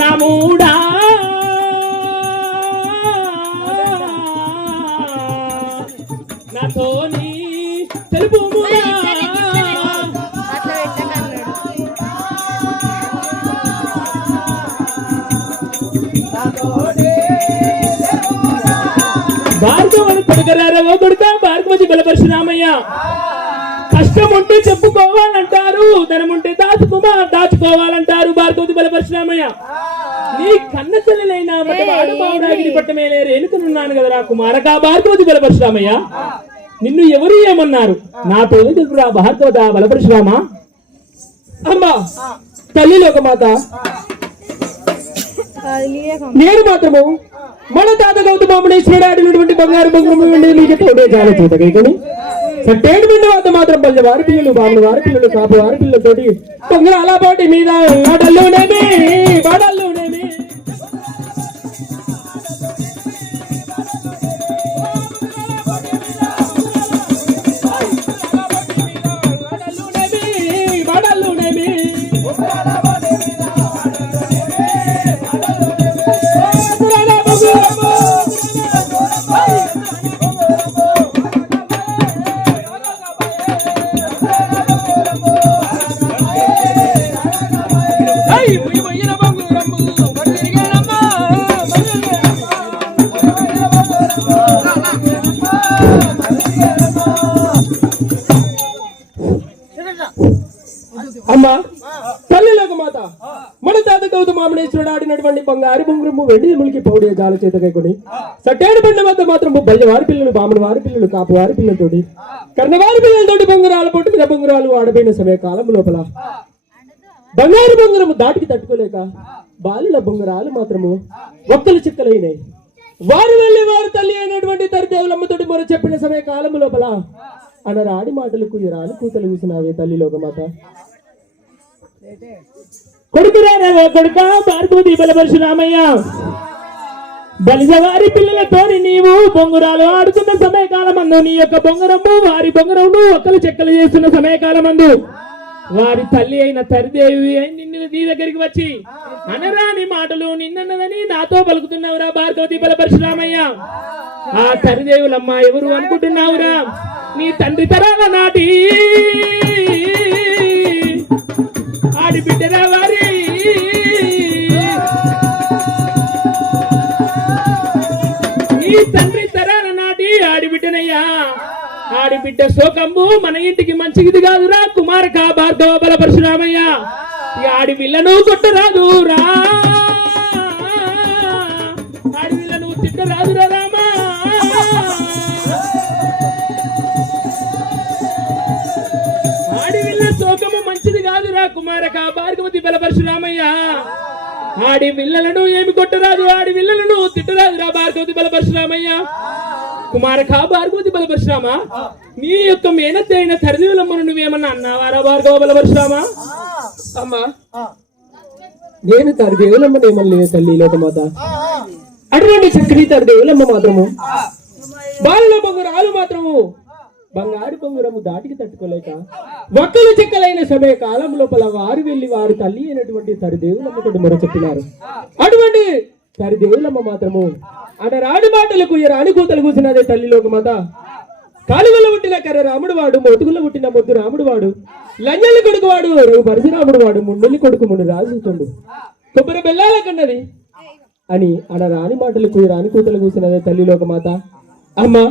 రాముడా? నాతోని పెట్టకన్నాడు భార్గవని కొడుకరారవో కొడుక భార్గవతి బలపరశురామయ్య కష్టం ఉంటే చెప్పుకోవాలంటారు ధనం ఉంటే దాచుకోమా దాచుకోవాలంటారు. భార్గవతి బలపరశురామయ్య నీ కన్న తల్లినైనా మట వాడుమావుడాగిరి పట్టమేలే రేణుకనున్నాను కదరా కుమారక భార్గవతి బలపరశురామయ్య నిన్ను ఎవరు ఏమన్నారు? నా తోలి తెలుపురా భార్గవత బలపరశురామ అమ్మా తల్లి ఒక మాత అది నీయే కమ్మ. నేను మాత్రము మన తాత గౌతమాముడేశ్వరుడు ఆడినటువంటి బంగారు బొంగరం తోడే చాలా చేత కైకొని వద్ద మాత్రం పల్లె వారి పిల్లలు బాబులు వారి పిల్లలు కాపు వారి పిల్లలతోటి బొంగరాల పాటి మీద బడల్లు పాడల్లోనేమి తల్లిలోక మాత. మన తాత గౌతమామణేశ్వరుడు ఆడినటువంటి బంగారు బొంగురము వెండి ములికి పౌడే జాల చేత కైకొని సట్టేడు బండ వద్ద మాత్రం బల్లి వారి పిల్లలు బాముల వారి పిల్లలు కాపు వారి పిల్లలతోటి కర్ణవారి పిల్లలతోటి బొంగరాల పొట్టు మీద బొంగరాలు ఆడబోయిన సమయ కాలం లోపల బంగారు బొంగరము దాటికి తట్టుకోలేక బాలుల బొంగరాలు మాత్రము ఒక్కలు చిక్కలైనాయి. వారు వెళ్ళి వారు తల్లి అయినటువంటి తరిదేవులమ్మతోటి మొర చెప్పిన సమయ కాలం లోపల అనరాడి మాటలకు ఎరాలు కూతలు కూసినావే తల్లి లోకమాత కొడుకురారా కొడుక భార్గవతి బలపరశురామయ్య. బలిజవారి పిల్లలతోని నీవు బొంగురాలు ఆడుతున్న సమయకాలమందు నీ యొక్క బొంగరము వారి బొంగరము ఒకరు చెక్కలు చేస్తున్న సమయకాలమందు. వారి తల్లి అయిన తరిదేవి అయి నిన్ను నీ దగ్గరికి వచ్చి అనరాని మాటలు నిన్నన్నదని నాతో పలుకుతున్నావురా భార్గవతి బలపరశురామయ్య. ఆ తరిదేవులమ్మ ఎవరు అనుకుంటున్నావురా? నీ తండ్రి తరాల నాటి ఆడి బిడ్డరా వారి. నీ తండ్రి తరాల నాటి ఆడి బిడ్డనయ్యా. ఆడి బిడ్డ శోకంబు మన ఇంటికి మంచిది కాదురా కుమారక భార్గవ బల పరశురామయ్య ఈ ఆడి పిల్లను కొట్టరాదు రా ఆడి పిల్లను తిట్టరాదురా. కాదురా భార్గవతి బల పరశురామయ్య ఆడి పిల్లలను ఏమి కొట్టరాదు ఆడి పిల్లలను తిట్టరాదురా భార్గవతి బలపరశురామయ్య కుమారక భార్గవతి బలపరశురామ నీ యొక్క మేనత్ అయిన తరదివులమ్మను నువ్వేమన్నా అన్నావారా భార్గవ బలపరశురామ అమ్మా నేను తరదేవులమ్మను ఏమన్నా తల్లి లోకమాత. అటువంటి చక్కని తరదేవులమ్మ మాత్రము. బాలలో బొంగురాలు మాత్రము. బంగారు బొంగురము దాటికి తట్టుకోలేక ఒక్కలు చెక్కలైన సమయ కాలం లోపల వారు వెళ్ళి వారు తల్లి అయినటువంటి తరిదేవులమ్మ తోటి మొర చెప్పినారు. అటువంటి తరిదేవులమ్మ మాత్రము అనరాడి మాటలకు ఈ రాణి కూతలు కూసినదే తల్లిలోకి మాత కాలువలో పుట్టిన కర్ర రాముడు వాడు మోతుగుల్లో పుట్టిన మొద్దు రాముడు వాడు లంజల్లి కొడుకు వాడు రఘు పరశురాముడు వాడు ముండలి కొడుకు ముండు రాజుతుండు. కొబ్బరి బెల్లాల కన్నది అని అడ రాని మాటలకు ఈ రాని కూతలు కూసినదే తల్లిలోక మాత అమ్మా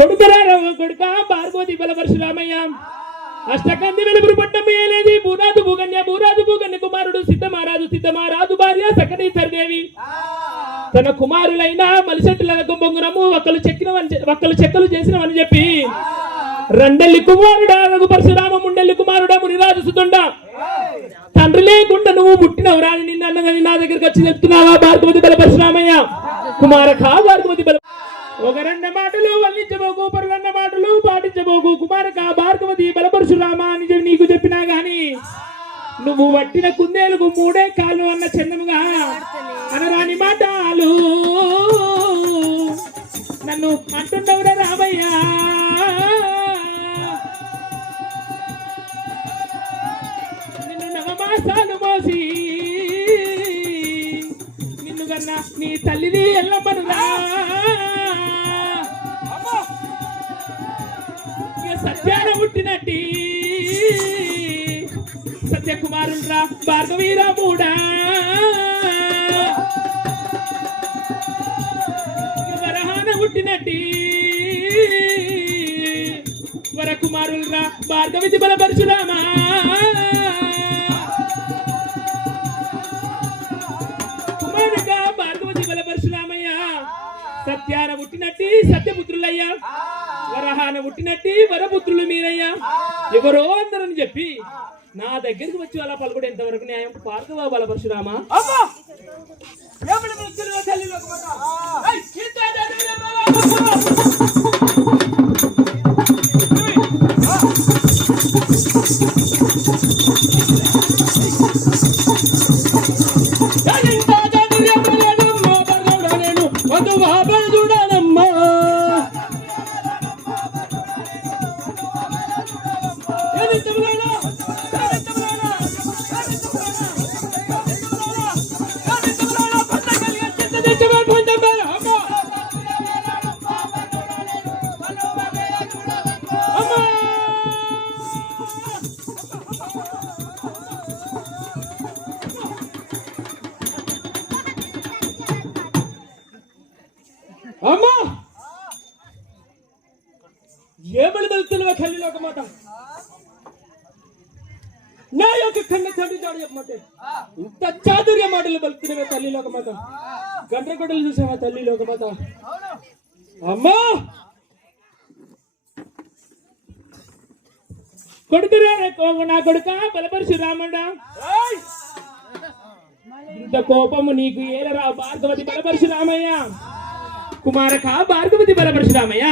కొడుకురా రవ్వ కొడుక పార్వతి బలపరశురామయ్య అష్టకంది వెలుపురు పట్టం ఏలేది భూరాజు భూగన్య భూరాజు భూగన్య కుమారుడు సిద్ధమారాజు సిద్ధమారాజు భార్య సకటేశ్వరదేవి తన కుమారులైన మలిసెట్టుల కుంభంగురము ఒక్కలు చెక్కిన ఒక్కలు చెక్కలు చేసినవని చెప్పి రెండెల్లి కుమారుడా రఘు పరశురామ ముండెల్లి కుమారుడా మునిరాజు సుతుండ. తండ్రి లేకుండా నువ్వు పుట్టినవు రాని నిన్న అన్నదని నా దగ్గరికి వచ్చి చెప్తున్నావా భార్గవతి బల పరశురామయ్య కుమారక భార్గవతి బల ఒక రెండు మాటలు గోగు కుమారక భార్గవతి బలపరశురామ అని నీకు చెప్పినా గాని నువ్వు వట్టిన కుందేలకు మూడే కాలు అన్న చందముగా అనరాని మాటలు నన్ను అంటుండవురా రామయ్యా. నిన్ను నవమాసాలు మోసి నిన్ను కన్నా నీ తల్లిది ఎల్లమ్మనురా సత్యాన పుట్టినట్టి సత్యకుమారుడ్రా భార్గవీరాముడా ఇక వరహాన పుట్టినట్టి వరకుమారుల్రా భార్గవితి బల ఎవరో అందరని చెప్పి నా దగ్గరికి వచ్చి అలా పలుకుడు. ఎంతవరకు న్యాయం? భార్గవ బల చెప్పమంటే ఇంత చాతుర్య మాటలు వెళ్తున్నావే తల్లిలో ఒక మాట గంట గొడ్డలు చూసావా తల్లిలో ఒక మాట అమ్మా! కొడుకురా నా కొడుక? బలపరిచి రామండా ఇంత కోపము నీకు ఏలరా? భార్గవతి బలపరిచి రామయ్య కుమారక భార్గవతి బలపరశురామయ్య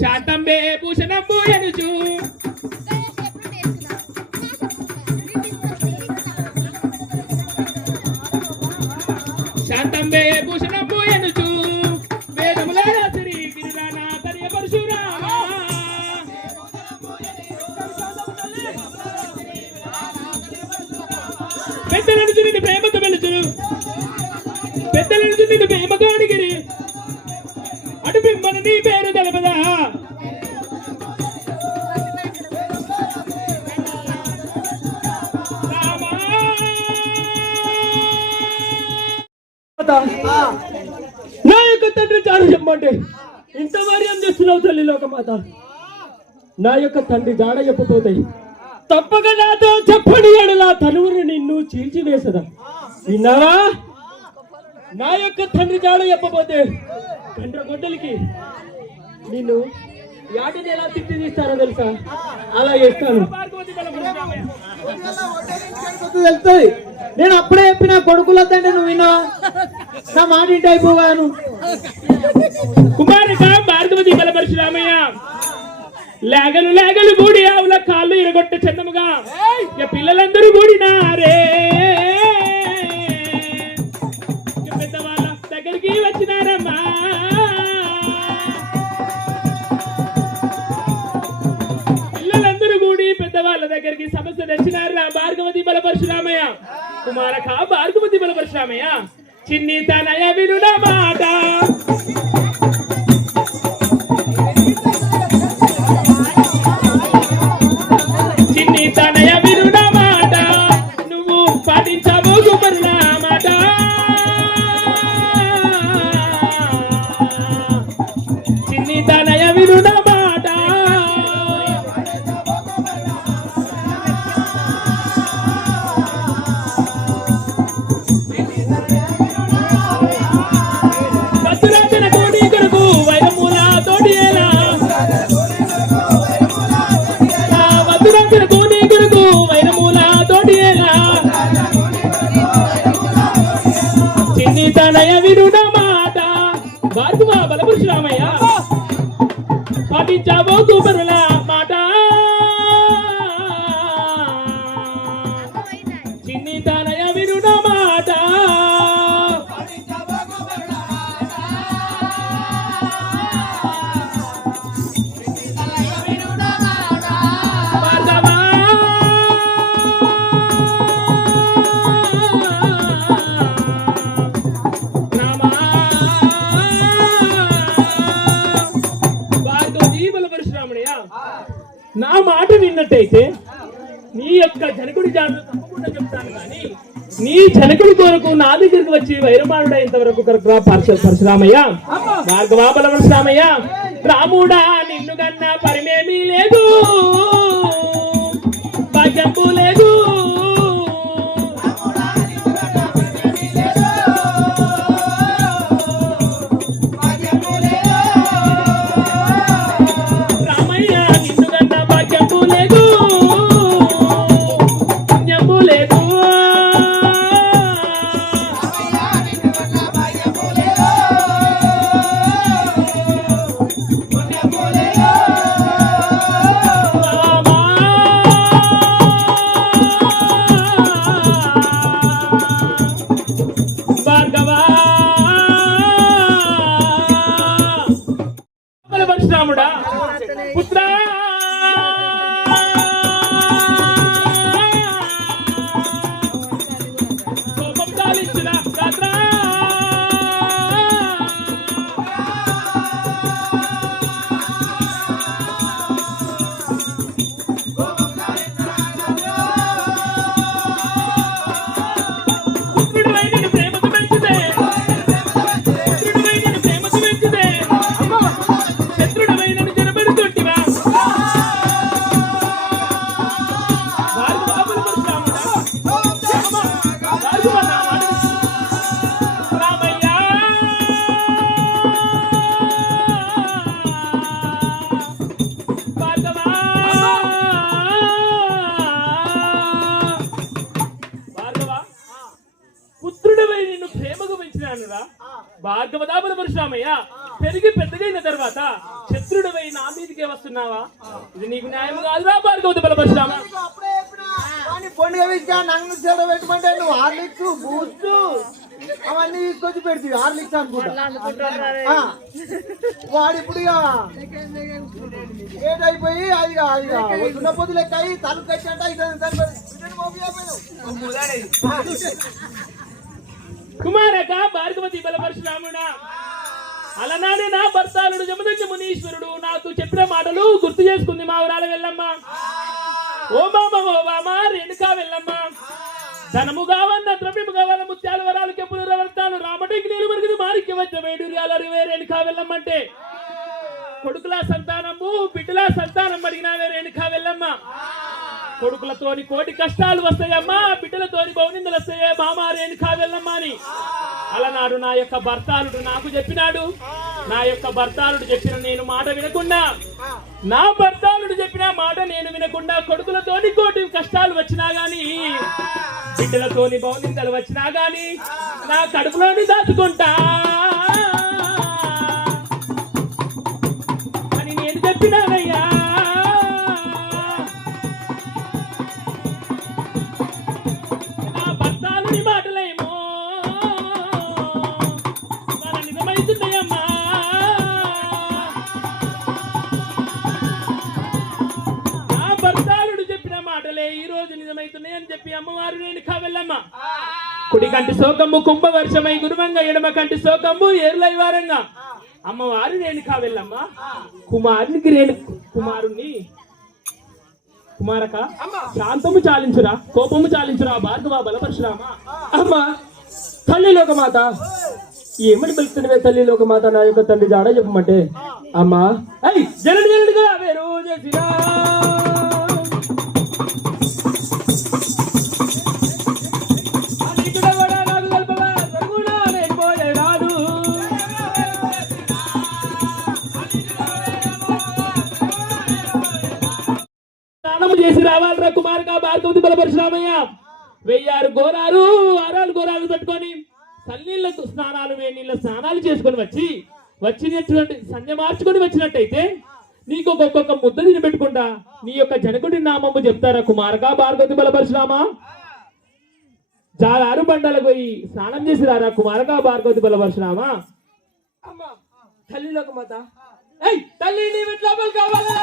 శాంతంబే భూషణంబు ఎనుచు శాంతంబే భూషణంబు ఎనుచు వేదముల శ్రీ గిరిరాన తరియ పరశురామ. పెద్దలను చూడండి ప్రేమతో వెలుచును. పెద్దలను చూడండి ప్రేమతో అడిగిరి అటు బిమ్మని నీ తల్లి లోకమాత. నా యొక్క తండ్రి జాడ చెప్పపోతాయి తప్పక నాతో చెప్పని ఎడలా తనువుని నిన్ను చీల్చివేసదా? విన్నావా? నా యొక్క తండ్రి జాడ చెప్పబోతే గంట గొడ్డలికి నిన్ను యాటిని ఎలా తిట్టి తీస్తారో తెలుసా? అలా చేస్తాను. తెలుస్తుంది నేను అప్పుడే చెప్పిన కొడుకుల తండ్రి నువ్వు విన్నావా? నా మాట ఇంటి అయిపోగాను కుమారిక భార్గవతి బలపరశురామయ్య లేగలు లేగలు గూడి ఆవుల కాళ్ళు ఇరగొట్ట చందముగా. ఇక పిల్లలందరూ గూడినారే. కుమారక భార్గవతి బలపరశురామయ్య. చిన్ని తనయ వినుడ మాట. విన్నట్టయితే నీ యొక్క జనకుడి జాను తప్పకుండా చెప్తాను కానీ నీ జనకుడి కొరకు నా దగ్గరికి వచ్చి వైరమానుడు ఇంతవరకు పరశురామయ్య. భార్గవ బలపరశురామయ్య రాముడా నిన్ను కన్నా పరిమేమీ లేదు. భాగ్యంపు లేదు. నిన్ను ప్రేమకు పెంచినానురా భార్గవదాబల పరశురామయ్య పెరిగి పెద్దగైన తర్వాత శత్రుడివై నా మీదకే వస్తున్నావా? ఇది నీకు న్యాయం కాదురా భార్గవత బల పరశురామ అప్పుడే చెప్పినా వాడిని పండుగ విసిగా నన్ను నువ్వు హార్లిక్స్ బూస్ట్ అవన్నీ తీసుకొచ్చి పెడుతుంది హార్లిక్స్ అనుకుంటా. వాడు ఇప్పుడు ఇక ఏటైపోయి అది సున్న పొద్దు లెక్క అయ్యి తలుపు కట్టినట్టు అవుతుంది కుమారక భార్గవతి బలపరశురాముడా అలనాడే నా భర్తాలుడు జమదగ్జ మునీశ్వరుడు నాకు చెప్పిన మాటలు గుర్తు చేసుకుంది మా ఊరాల వెళ్ళమ్మ ఓ మామ ఓ రేణుకా వెళ్ళమ్మ ధనము కావన్న ద్రవ్యము కావాల ముత్యాల వరాలు కెప్పులు రవర్తాలు రామటికి నీళ్ళు మరుగుది మారికి వచ్చిన వేడు అలరి రేణుకా వెళ్ళమ్మంటే కొడుకుల సంతానము బిడ్డల సంతానం అడిగినావే రేణుకా వెళ్ళమ్మ కొడుకులతోని కోటి కష్టాలు వస్తాయమ్మా బిడ్డలతోని బౌనిందలు వస్తాయే మామారేని రేణుకా అని అలనాడు నా యొక్క భర్తాలుడు నాకు చెప్పినాడు. నా యొక్క భర్తాలుడు చెప్పిన నేను మాట వినకుండా నా భర్తాలుడు చెప్పిన మాట నేను వినకుండా కొడుకులతోని కోటి కష్టాలు వచ్చినా గాని బిడ్డలతోని బౌనిందలు వచ్చినా గాని నా కడుపులోని దాచుకుంటా. శోకము కుంభవర్షమై గురువంగా ఎడమ కంటి శోకము ఏర్లై వారంగా. అమ్మవారు నేను కావెళ్ళమ్మ. కుమారునికి రేణు కుమారుణ్ణి. కుమారక శాంతము చాలించురా కోపము చాలించురా భార్గవ బలపరశురామ అమ్మా తల్లి లోకమాత. ఏమని పిలుస్తున్నవే తల్లి లోకమాత? నా యొక్క తండ్రి జాడ చెప్పమంటే. అమ్మా. అయ్ జనడి జనడిగా వేరు చేసినా కుమారక భార్గవతి బలపరశురామయ్య వెయ్యారు గోరాలు ఆరాలు గోరాలు పెట్టుకొని సన్నీళ్ళకు స్నానాలు వేణీళ్ళ స్నానాలు చేసుకొని వచ్చి వచ్చినటువంటి సంధ్య మార్చుకొని వచ్చినట్టయితే నీకు ఒక్కొక్క ముద్ద తిని పెట్టుకుంటా నీ యొక్క జనకుడి నామము చెప్తారా? కుమారక భార్గవతి బలపరశురామ జారారు బండలకు పోయి స్నానం చేసి రారా కుమారక భార్గవతి బలపరశురామ అమ్మా తల్లి లోకమాత ఏయ్ తల్లి నీ కావాలా?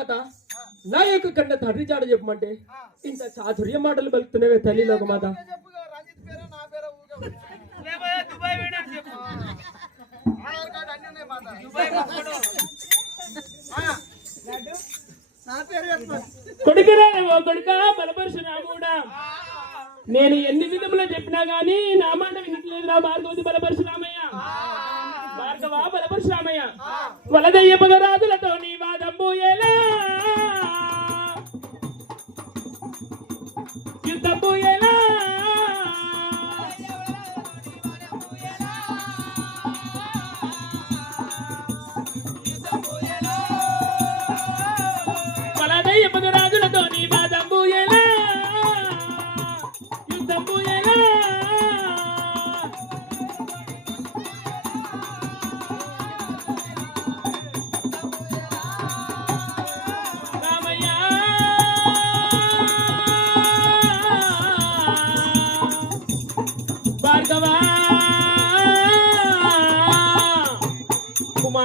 లోకమాత నా యొక్క కన్న తండ్రి జాడ చెప్పమంటే ఇంత చాతుర్య మాటలు పలుకుతున్నవే తల్లి నా. నా ఓ కొడుక బలపరశురాముడా నేను ఎన్ని విధములు చెప్పినా గానీ నా మాట వినట్లేదురా భార్గవతి బలపరశురామయ్య భార్గవ బలపరశురామయ్య వలదయ్యపగ రాజులతో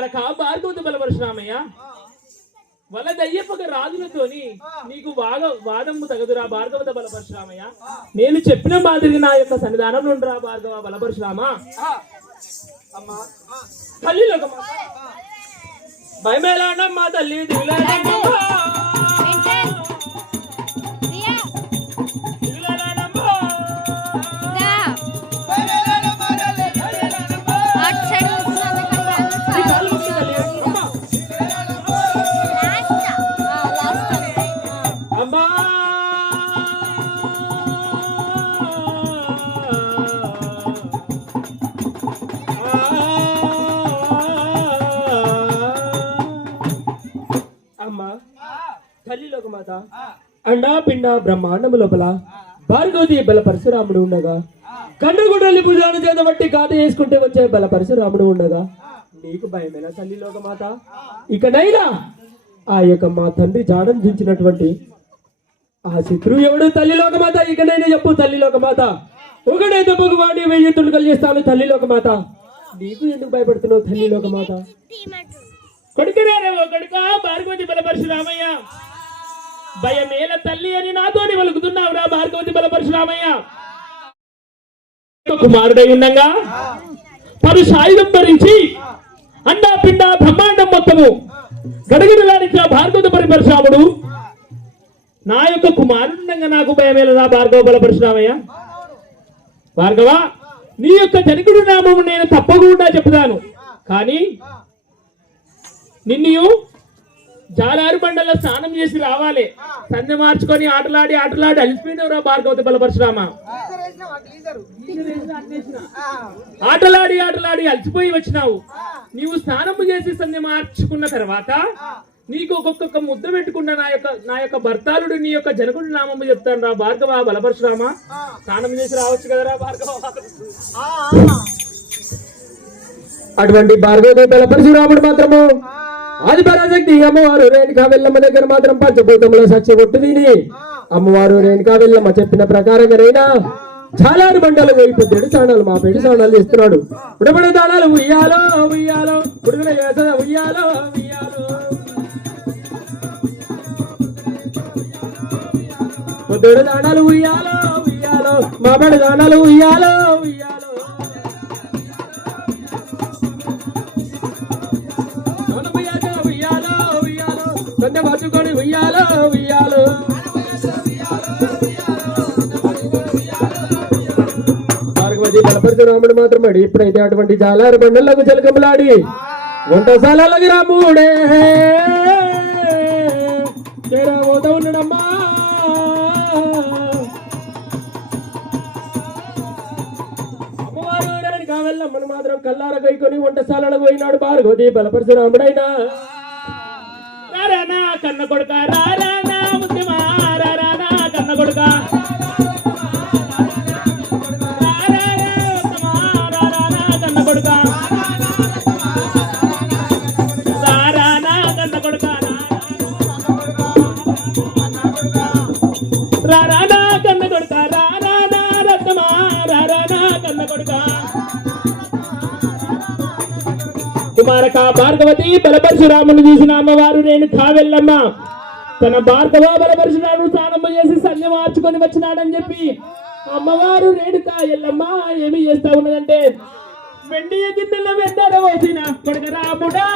కుమారక భార్గవత బలపరశురామయ్య వలదయ్యప్పక రాజులతోని నీకు వాగ వాదము తగదురా భార్గవత బలపరశురామయ్య నేను చెప్పిన మాదిరిగా నా యొక్క సన్నిధానంలో ఉండరా భార్గవ తల్లి లోకమాత భయమేలాడమ్మా తల్లి దిగులేడమ్మా లోకమాత అండా పిండ బ్రహ్మాండము లోపల భార్గవతి బల పరశురాముడు ఉండగా కన్నుగుడ్డల్ని భుజాన చేత బట్టి గాత వేసుకుంటే వచ్చే బల పరశురాముడు ఉండగా నీకు భయమేనా తల్లి లోకమాత? ఇకనైనా ఆ యొక్క మా తండ్రి జాడను దించినటువంటి ఆ శత్రువు ఎవడు తల్లి లోకమాత? ఇకనైనా చెప్పు తల్లి లోకమాత. ఒకడే దెబ్బకు వాడి వెయ్యి తుడుకలు చేస్తాను తల్లి లోకమాత. నీకు ఎందుకు భయపడుతున్నావు తల్లి లోకమాత? కొడుకురారే ఓ కొడుక? భార్గవతి బలపరశురామయ్య. భయమేల తల్లి అని నాతోని వలుకుతున్నావురా భార్గవతి బలపరశురామయ్య. కుమారుడై ఉండగా పరు సాయుధం భరించి అండా పిండ బ్రహ్మాండం మొత్తము గడగడలాడించిన భార్గవత పరిపరశురాముడు నా యొక్క కుమారుండగా నాకు భయమేలరా భార్గవ బలపరశురామయ్య. భార్గవ నీ యొక్క జనకుడు నామము నేను తప్పకుండా చెప్తాను. కానీ నిన్ను జాలారు బండల్లో స్నానం చేసి రావాలి. సంధ్య మార్చుకొని ఆటలాడి ఆటలాడి అలిసిపోయినవురా భార్గవతి బలపరశురామ. ఆటలాడి ఆటలాడి అలసిపోయి వచ్చినావు. నీవు స్నానము చేసి సంధ్య మార్చుకున్న తర్వాత నీకు ఒక్కొక్క ముద్ద పెట్టుకున్న నా యొక్క నా యొక్క భర్తాలుడు నీ యొక్క జనకుడి నామము చెప్తాను రా భార్గవ బలపరశురామ. స్నానం చేసి రావచ్చు కదరా భార్గవ? అటువంటి భార్గవతి బల పరశురాముడు మాత్రము ఆది పరాశక్తి అమ్మవారు రేణుకా వెళ్ళమ్మ దగ్గర మాత్రం పంచభూతంలో సత్య కొట్టు తిని. అమ్మవారు రేణుకా వెళ్ళమ్మ చెప్పిన ప్రకారంగానైనా చాలా బండలు పోయి పెద్దడు సాణాలు మా పెళ్ళి సాణాలు చేస్తున్నాడు. ఉడబడి దానాలు ఉయ్యాలో ఉయ్యాలో. ఉడుగుల ఉయ్యాలో ఉయ్యాలో. పొద్దుడు దానాలు ఉయ్యాలో ఉయ్యాలో. మా దానాలు ఉయ్యాలో ఉయ్యాలో. ఉయ్యాలో సంధ్య మార్చుకొని ఉయ్యాలో. ఉయ్యాలో భార్గవతి బలపరిచిన రాముడు మాత్రమే ఇప్పుడైతే అటువంటి జాలారు బండలకు జలకములాడి వంటశాలలకు రాముడే చేరబోతా ఉన్నాడమ్మా. అమ్మవారు మాత్రం కల్లార గైకొని వంటశాలకు పోయినాడు. భార్గవతి బలపరశురాముడైనా. కన్న కొడుక రారానా ముత్యమా రారానా కన్న కొడుక. రారానా భార్గవతి బలపరశురాముని చూసిన అమ్మవారు నేను కావెల్లమ్మ. తన భార్గవ బలపరశురాము స్నానం చేసి సంధ్య మార్చుకొని వచ్చినాడని చెప్పి అమ్మవారు రేణుక ఎల్లమ్మ ఏమి చేస్తా ఉన్నదంటే వెండి గిన్నెల వెందర పోసిన కొడుక రాముడా!